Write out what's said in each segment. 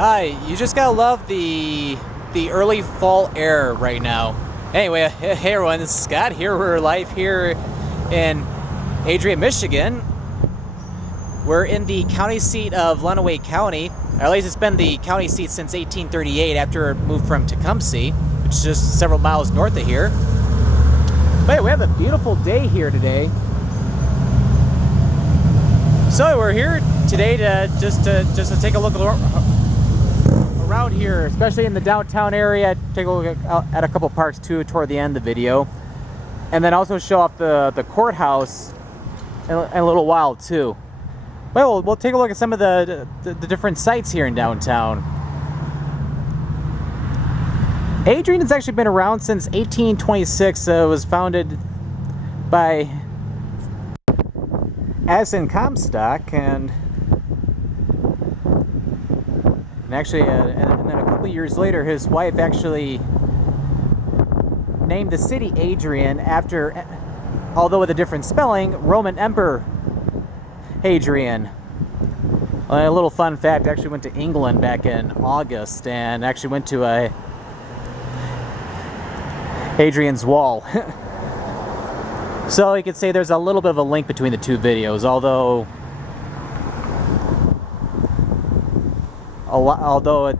Hi, you just gotta love the early fall air right now. Anyway, hey everyone, this is Scott here. We're live here in Adrian, Michigan. We're in the county seat of Lenawee County. Or at least it's been the county seat since 1838 after it moved from Tecumseh, which is just several miles north of here. But anyway, we have a beautiful day here today. So we're here today to just to take a look around here, especially in the downtown area. Take a look at a couple parks too toward the end of the video, and then also show off the courthouse in a little while too. But we'll take a look at some of the different sites here in downtown. Adrian has actually been around since 1826. It was founded by Addison Comstock, and actually, and then a couple of years later, his wife actually named the city Adrian after, although with a different spelling, Roman Emperor Hadrian. A little fun fact: I actually went to England back in August, and actually went to Hadrian's Wall. So you could say there's a little bit of a link between the two videos, although a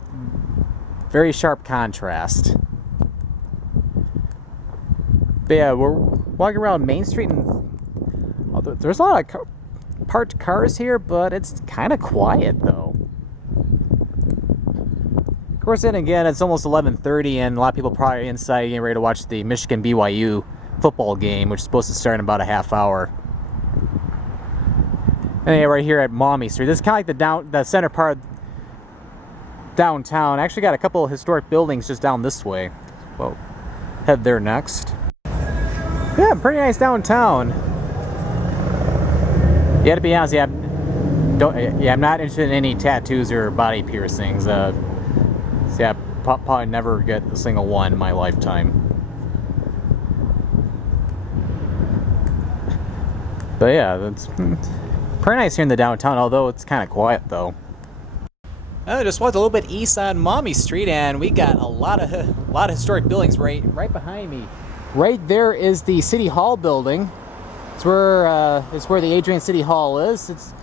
very sharp contrast. But yeah, we're walking around Main Street, and there's a lot of parked cars here, but it's kind of quiet though. Of course, then again, it's almost 11:30, and a lot of people probably inside getting ready to watch the Michigan BYU football game, which is supposed to start in about a half hour. Anyway, right here at Maumee Street, this is kind of like the center part of downtown. I actually got a couple of historic buildings just down this way. Well, head there next. Yeah, pretty nice downtown. Yeah, to be honest, I'm not interested in any tattoos or body piercings. Probably never get a single one in my lifetime. But yeah, it's pretty nice here in the downtown, although it's kind of quiet though. I just walked a little bit east on Maumee Street, and we got a lot of historic buildings right behind me. Right there is the City Hall building. It's where the Adrian City Hall is. It's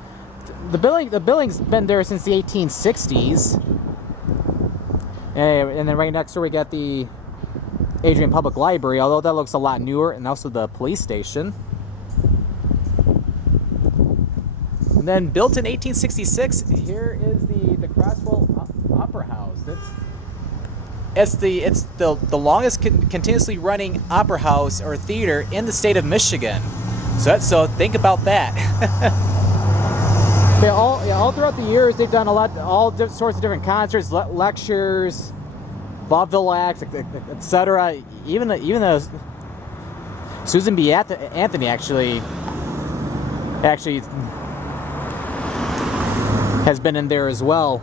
the building's been there since the 1860s. And then right next door we got the Adrian Public Library, although that looks a lot newer, and also the police station. And then built in 1866, here is the Crosswell Opera House. It's the longest continuously running opera house or theater in the state of Michigan. So think about that. All throughout the years, they've done all sorts of different concerts, lectures, vaudeville acts, etc. Even though Susan B. Anthony actually has been in there as well.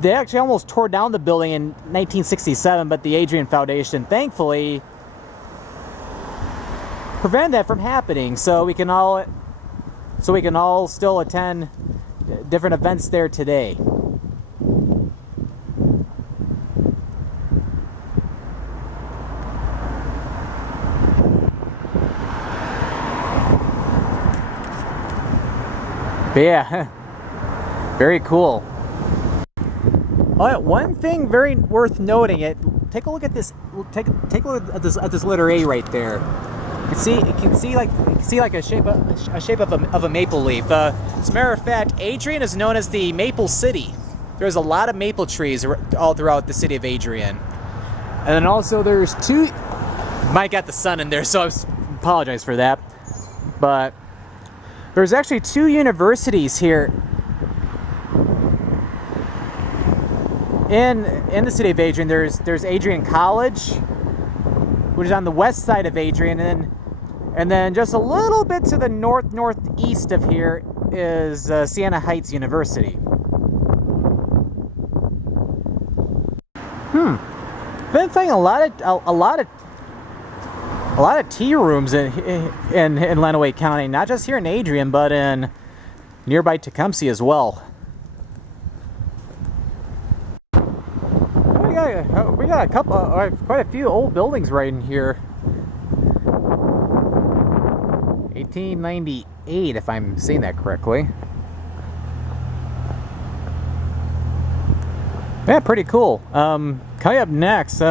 They actually almost tore down the building in 1967, but the Adrian Foundation thankfully prevented that from happening. So we can all still attend different events there today. But yeah, very cool. Oh, one thing very worth noting: take a look at this. Take a look at this letter A right there. You can see like a shape of a maple leaf. As a matter of fact, Adrian is known as the Maple City. There's a lot of maple trees all throughout the city of Adrian, and then also there's two. Might got the sun in there, so I apologize for that. But there's actually two universities here in the city of Adrian. There's Adrian College, which is on the west side of Adrian, and then just a little bit to the northeast of here is Siena Heights University. Been finding a lot of tea rooms in Lenawee County, not just here in Adrian, but in nearby Tecumseh as well. got a couple, quite a few old buildings right in here. 1898, if I'm saying that correctly. Yeah, pretty cool. Coming up next,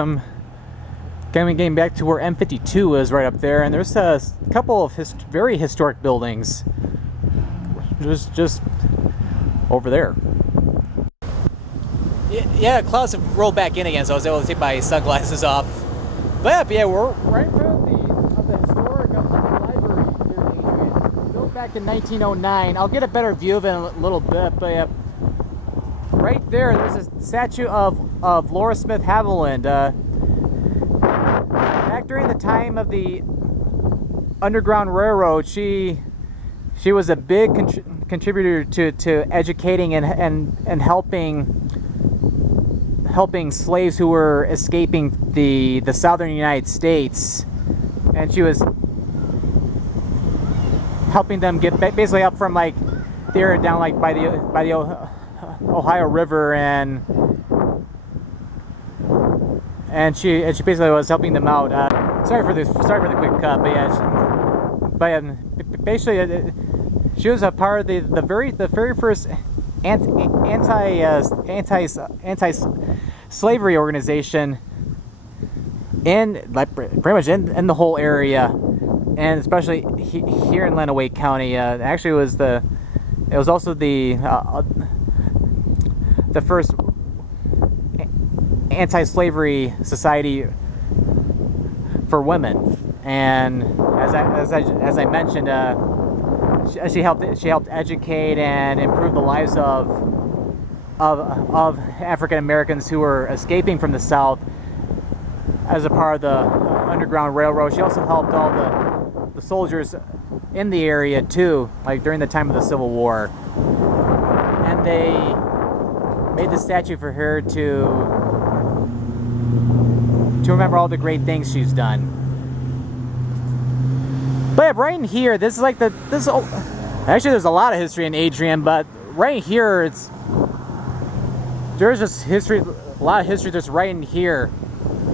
getting back to where M52 is right up there, and there's a couple of very historic buildings just over there. Yeah, clouds have rolled back in again, so I was able to take my sunglasses off. But yeah, we're right in front of the historic library here in Adrian. Built back in 1909. I'll get a better view of it in a little bit, but yeah, right there's a statue of Laura Smith Havilland. Back during the time of the Underground Railroad, she was a big contributor to educating and helping slaves who were escaping the southern United States, and she was helping them get basically up from like there down like by the Ohio River, and she basically was helping them out. Sorry for the quick cut, but yeah, basically she was a part of the very first anti-slavery organization in like pretty much in the whole area, and especially here in Lenawee County. Actually, it was also the first anti-slavery society for women, and as I mentioned, she helped educate and improve the lives of African Americans who were escaping from the South as a part of the Underground Railroad. She also helped all the soldiers in the area too, like during the time of the Civil War, and they made the statue for her to remember all the great things she's done. But right in here, this is like actually there's a lot of history in Adrian, but right here there's just history, a lot of history just right in here.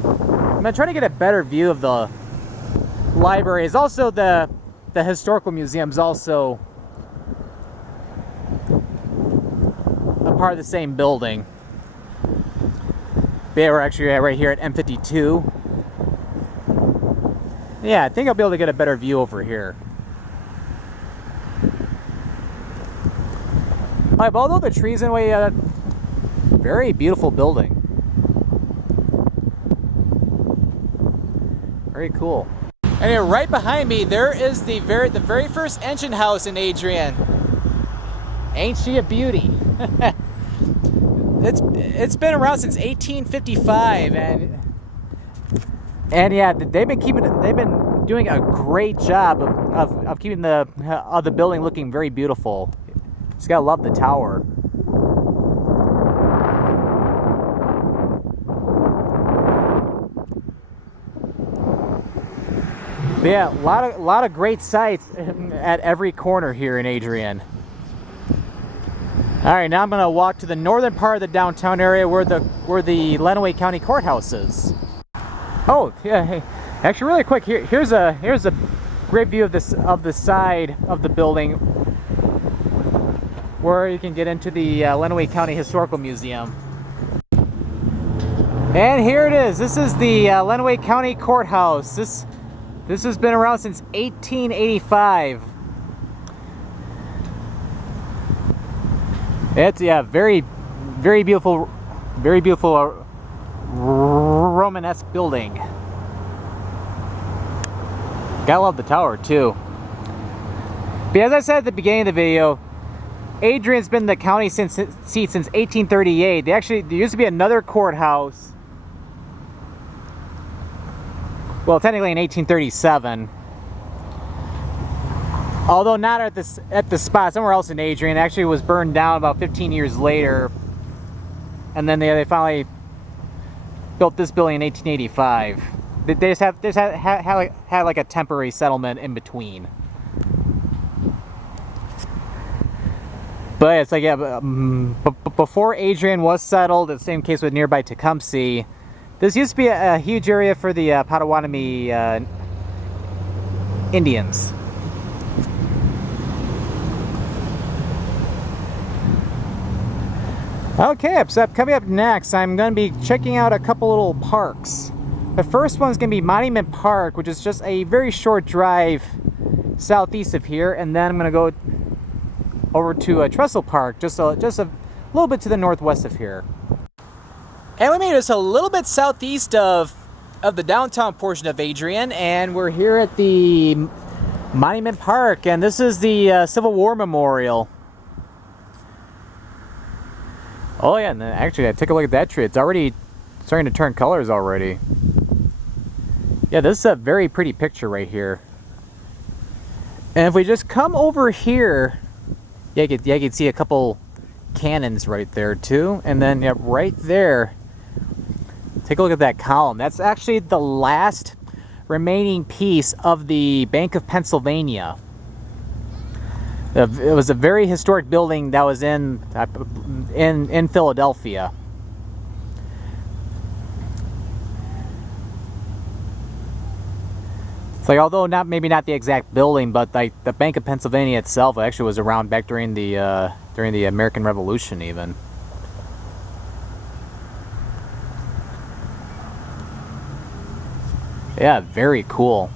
I'm gonna try to get a better view of the library. It's also the historical museum's also a part of the same building. But yeah, we're actually right here at M52. Yeah, I think I'll be able to get a better view over here. Alright, but although the trees in a way, very beautiful building. Very cool. And here, right behind me, there is the very first engine house in Adrian. Ain't she a beauty? It's been around since 1855, and yeah, they've been doing a great job of keeping the building looking very beautiful. Just gotta love the tower. But yeah, a lot of great sights at every corner here in Adrian. All right, now I'm gonna walk to the northern part of the downtown area where the Lenawee County Courthouse is. Oh, yeah. Hey, actually, really quick, here's a great view of the side of the building where you can get into the Lenawee County Historical Museum. And here it is. This is the Lenawee County Courthouse. This has been around since 1885. It's very beautiful Romanesque building. Gotta love the tower too. But as I said at the beginning of the video, Adrian's been the county seat since 1838. There used to be another courthouse. Well, technically in 1837. Although not at the spot, somewhere else in Adrian. It actually was burned down about 15 years later. And then they finally built this building in 1885. They just had like a temporary settlement in between. But it's like, yeah, before Adrian was settled, the same case with nearby Tecumseh, This used to be a huge area for the Potawatomi Indians. Okay, so coming up next, I'm going to be checking out a couple little parks. The first one's going to be Monument Park, which is just a very short drive southeast of here, and then I'm going to go over to Trestle Park, just a little bit to the northwest of here. And we made us a little bit southeast of the downtown portion of Adrian, and we're here at the Monument Park, and this is the Civil War Memorial. Oh yeah, and actually, take a look at that tree. It's already starting to turn colors already. Yeah, this is a very pretty picture right here. And if we just come over here, yeah, you can see a couple cannons right there too. And then yeah, right there, take a look at that column. That's actually the last remaining piece of the Bank of Pennsylvania. It was a very historic building that was in Philadelphia. It's like, although maybe not the exact building, but like the Bank of Pennsylvania itself actually was around back during the American Revolution even. Yeah, very cool.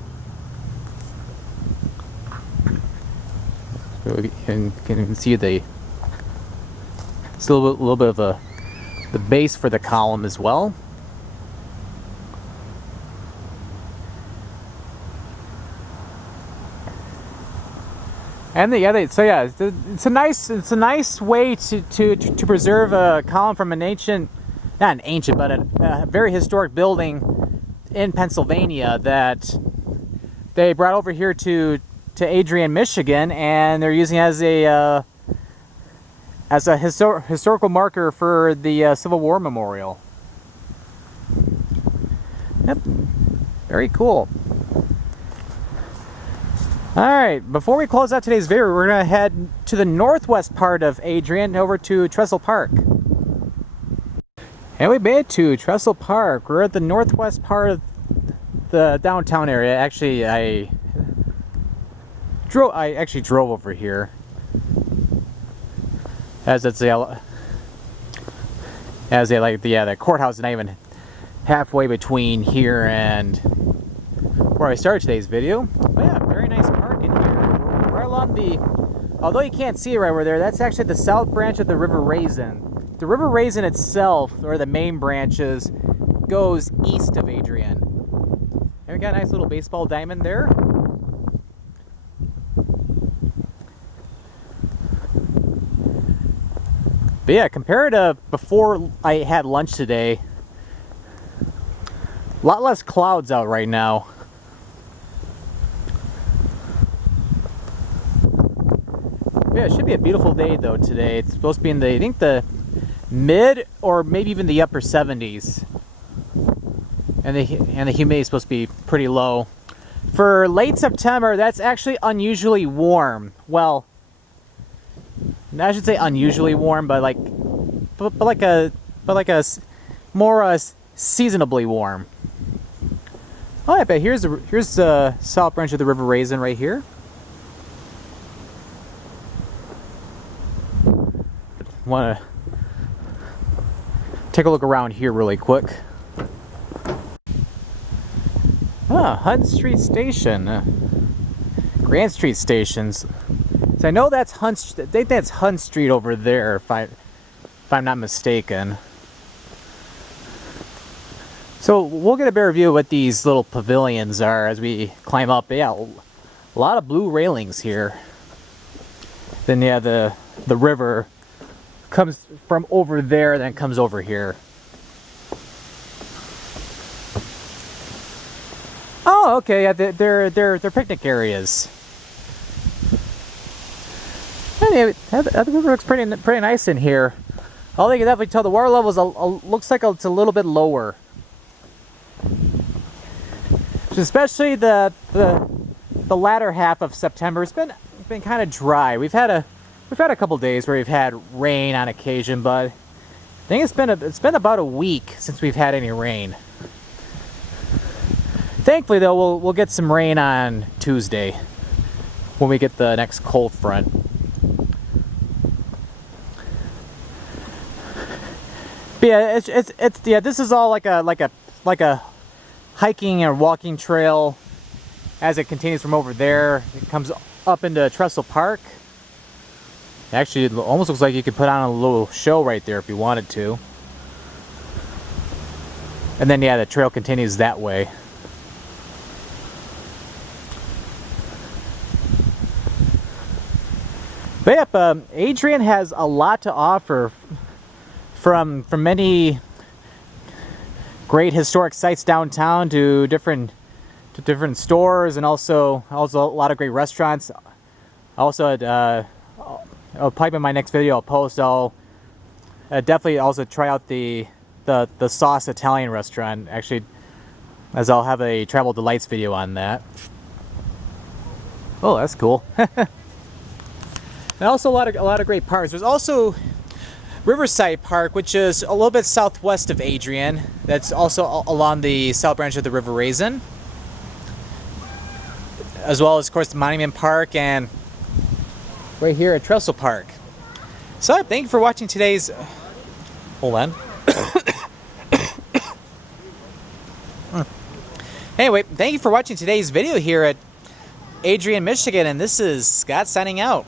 You can see it's a little bit of the base for the column as well. And it's a nice way to preserve a column from not an ancient, but a very historic building in Pennsylvania that they brought over here to Adrian, Michigan, and they're using it as a historical marker for the Civil War Memorial. Yep, very cool. All right, before we close out today's video, we're gonna head to the northwest part of Adrian, over to Trestle Park. And we made it to Trestle Park. We're at the northwest part of the downtown area. Actually, I actually drove over here, as it's the courthouse is not even halfway between here and where I started today's video. But yeah, very nice park in here. Right along although you can't see it right over there, that's actually the south branch of the River Raisin. The River Raisin itself, or the main branches, goes east of Adrian. And we got a nice little baseball diamond there. But yeah, compared to before I had lunch today, a lot less clouds out right now. Yeah, it should be a beautiful day though today. It's supposed to be in I think the mid or maybe even the upper 70s. And the humidity is supposed to be pretty low. For late September, that's actually unusually warm. Well, I should say unusually warm, but like a more seasonably warm. All right, but here's the south branch of the River Raisin right here. Want to take a look around here really quick. Hunt Street Station, Grant Street Stations. So I know that's I think that's Hunt Street over there, if I'm not mistaken. So we'll get a better view of what these little pavilions are as we climb up. Yeah, a lot of blue railings here. Then yeah, the river comes from over there, then comes over here. Oh, okay. Yeah, they're picnic areas. And the river looks pretty nice in here. All they can definitely tell, the water level looks like it's a little bit lower. Especially the latter half of September. It's been kind of dry. We've had a couple days where we've had rain on occasion, but I think it's been about a week since we've had any rain. Thankfully, though, we'll get some rain on Tuesday when we get the next cold front. But yeah, yeah. This is all like a hiking or walking trail as it continues from over there. It comes up into Trestle Park. Actually, it almost looks like you could put on a little show right there if you wanted to. And then, yeah, the trail continues that way. But yeah, Adrian has a lot to offer from many great historic sites downtown to different stores, and also a lot of great restaurants. Also, I'll pipe in my next video I'll post. I'll definitely also try out the Sauce Italian restaurant, actually, as I'll have a Travel Delights video on that. Oh, that's cool. And also a lot of great parks. There's also Riverside Park, which is a little bit southwest of Adrian. That's also along the south branch of the River Raisin. As well as, of course, the Monument Park and right here at Trestle Park. So, thank you for watching today's... Hold on. Anyway, thank you for watching today's video here at Adrian, Michigan, and this is Scott signing out.